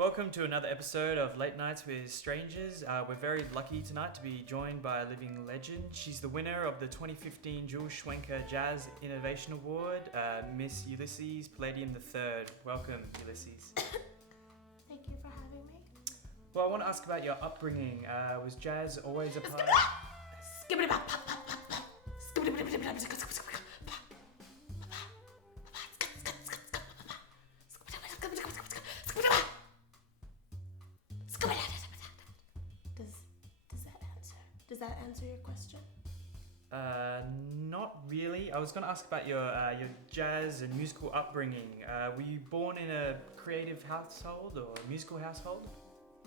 Welcome to another episode of Late Nights with Strangers. We're very lucky tonight to be joined by a living legend. She's the winner of the 2015 Jules Schwenker Jazz Innovation Award, Miss Ulysses Palladium III. Welcome, Ulysses. Thank you for having me. Well, I want to ask about your upbringing. Was jazz always a part? Does that answer your question? Not really. I was going to ask about your jazz and musical upbringing. Were you born in a creative household or a musical household?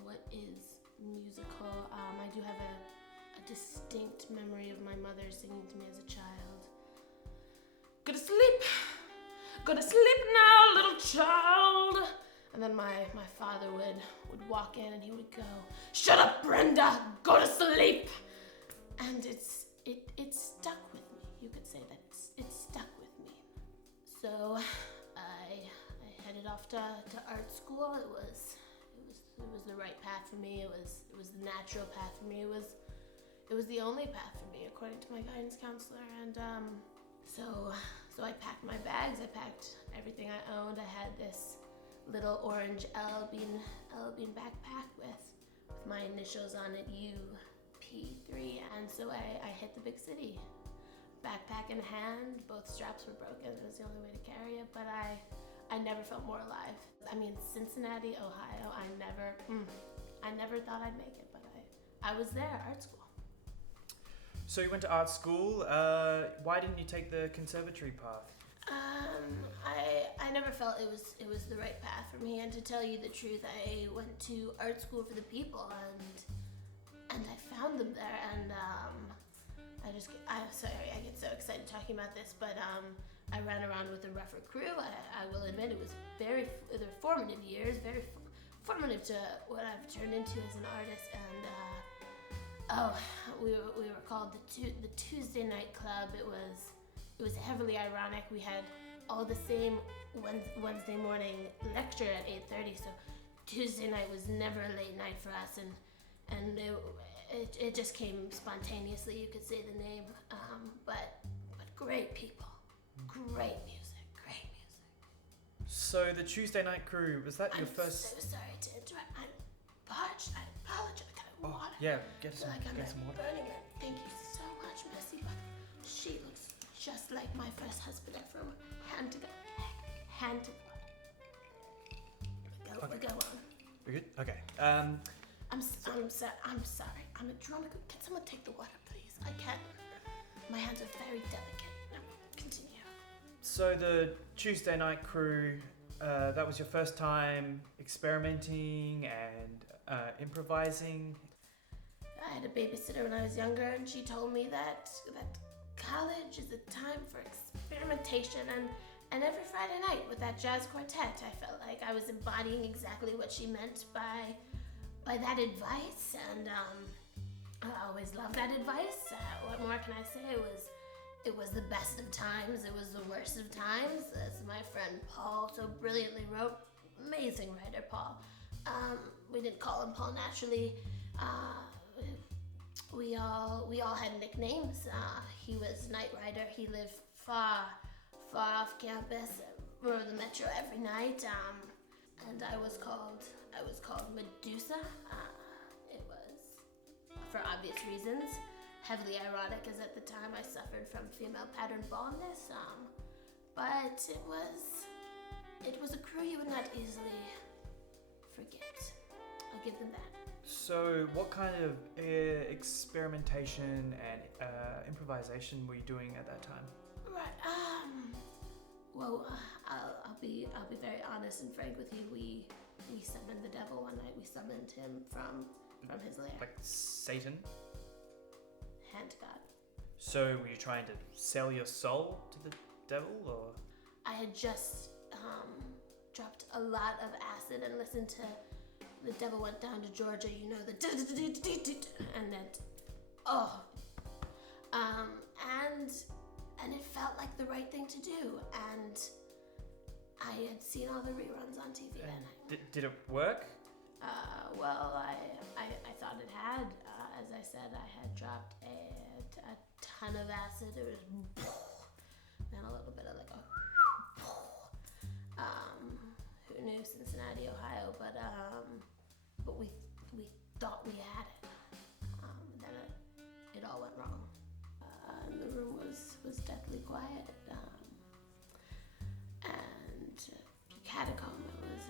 What is musical? I do have a distinct memory of my mother singing to me as a child. Go to sleep now, little child. And then my father would walk in and he would go, "Shut up, Brenda, go to sleep." And it stuck with me. You could say that it stuck with me. So I headed off to art school. It was the right path for me. It was the natural path for me. It was the only path for me, according to my guidance counselor. And so I packed my bags. I packed everything I owned. I had this little orange L Bean backpack with my initials on it, UP3, and so I hit the big city. Backpack in hand, both straps were broken. It was the only way to carry it, but I never felt more alive. I mean, Cincinnati, Ohio, I never thought I'd make it, but I was there, art school. So you went to art school. Why didn't you take the conservatory path? I never felt it was the right path for me, and to tell you the truth, I went to art school for the people, and I found them there, and I'm sorry, I get so excited talking about this, but I ran around with a rougher crew. I will admit it was they're formative years, very formative to what I've turned into as an artist, and we were called the Tuesday Night Club. It was heavily ironic. We had all the same Wednesday morning lecture at 8:30, so Tuesday night was never a late night for us, and it just came spontaneously. You could say the name, but great people, great music. So the Tuesday Night Crew, was that your first? I'm so sorry to interrupt. I'm parched. I apologize. Can I have water? Yeah, get some water. Burning it. Thank you so much, Missy. But she looks just like my first husband from hand to God. We'll go on. We're good? Okay. I'm sorry. I'm a drunk. Can someone take the water, please? I can't. My hands are very delicate. No, continue. So the Tuesday Night Crew, that was your first time experimenting and improvising? I had a babysitter when I was younger, and she told me that college is a time for experimentation, and every Friday night with that jazz quartet, I felt like I was embodying exactly what she meant by that advice, and I always loved that advice. What more can I say? It was the best of times, it was the worst of times, as my friend Paul so brilliantly wrote. Amazing writer, Paul. We didn't call him Paul naturally. We all had nicknames. He was Night Rider. He lived far off campus, rode the metro every night. And I was called Medusa. It was, for obvious reasons, heavily ironic, as at the time I suffered from female pattern baldness. But it was a crew you would not easily forget. I'll give them that. So what kind of experimentation and improvisation were you doing at that time? Right. Well, I'll be very honest and frank with you. We summoned the devil one night. We summoned him from his lair. Like Satan? Hand to God. So were you trying to sell your soul to the devil, or? I had just dropped a lot of acid and listened to The Devil Went Down to Georgia. You know, the and then and it felt like the right thing to do, and I had seen all the reruns on TV that night. Did it work? Well, I thought it had. As I said, I had dropped a ton of acid. It was and a little bit of like a who knew Cincinnati, Ohio, but we thought we had it. Then it all went wrong. And the room was deathly quiet. And catacomb. It was,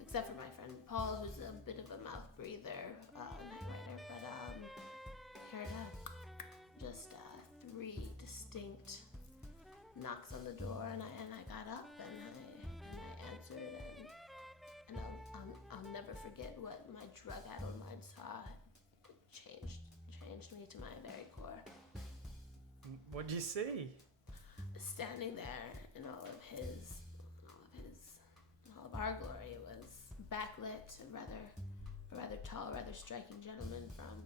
except for my friend Paul, who's a bit of a mouth breather, night rider, but heard just 3 distinct knocks on the door, and I got up and I answered, and I'll never forget what my drug-addled mind saw. It changed me to my very core. What'd you see? Standing there in all of our glory, it was backlit. A rather tall, rather striking gentleman from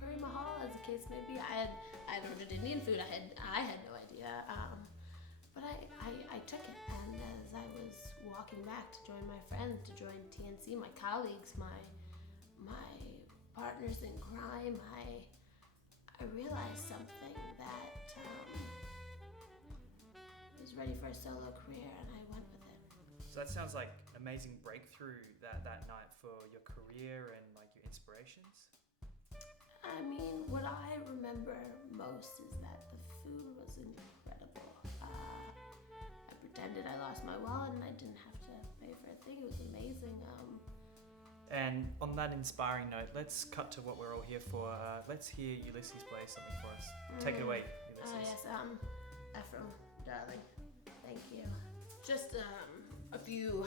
Curry Mahal, as the case may be. I had ordered Indian food. I had no idea, but I took it. And as I was walking back to join my friends, to join TNC, my colleagues, my partners in crime, I realized something that I was ready for a solo career, and I went with it. So that sounds like amazing breakthrough that night for your career and like your inspirations. I mean, what I remember most is that the food was incredible. I pretended I lost my wallet and I didn't have to pay for a thing. It was amazing. And on that inspiring note, let's cut to what we're all here for. Let's hear Ulysses play something for us. Take it away, Ulysses. Yes, Ephraim, darling, thank you. Just a few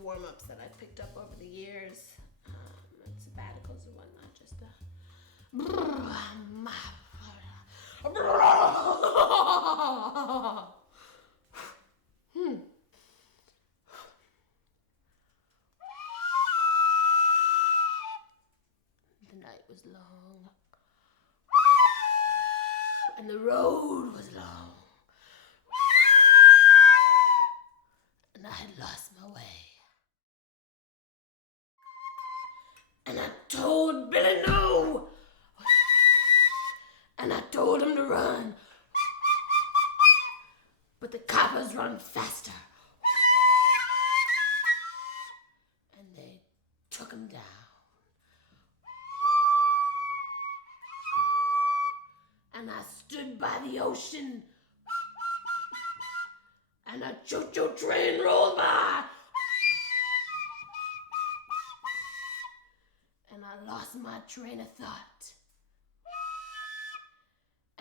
warm-ups that I picked up over the years, and sabbaticals and whatnot. Just The night was long, and the road was long, and I had lost my way. And I told Billy no, and I told him to run, but the coppers run faster, and they took him down. And I stood by the ocean, and a choo-choo train rolled by, and I lost my train of thought.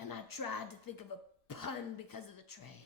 And I tried to think of a pun because of the train.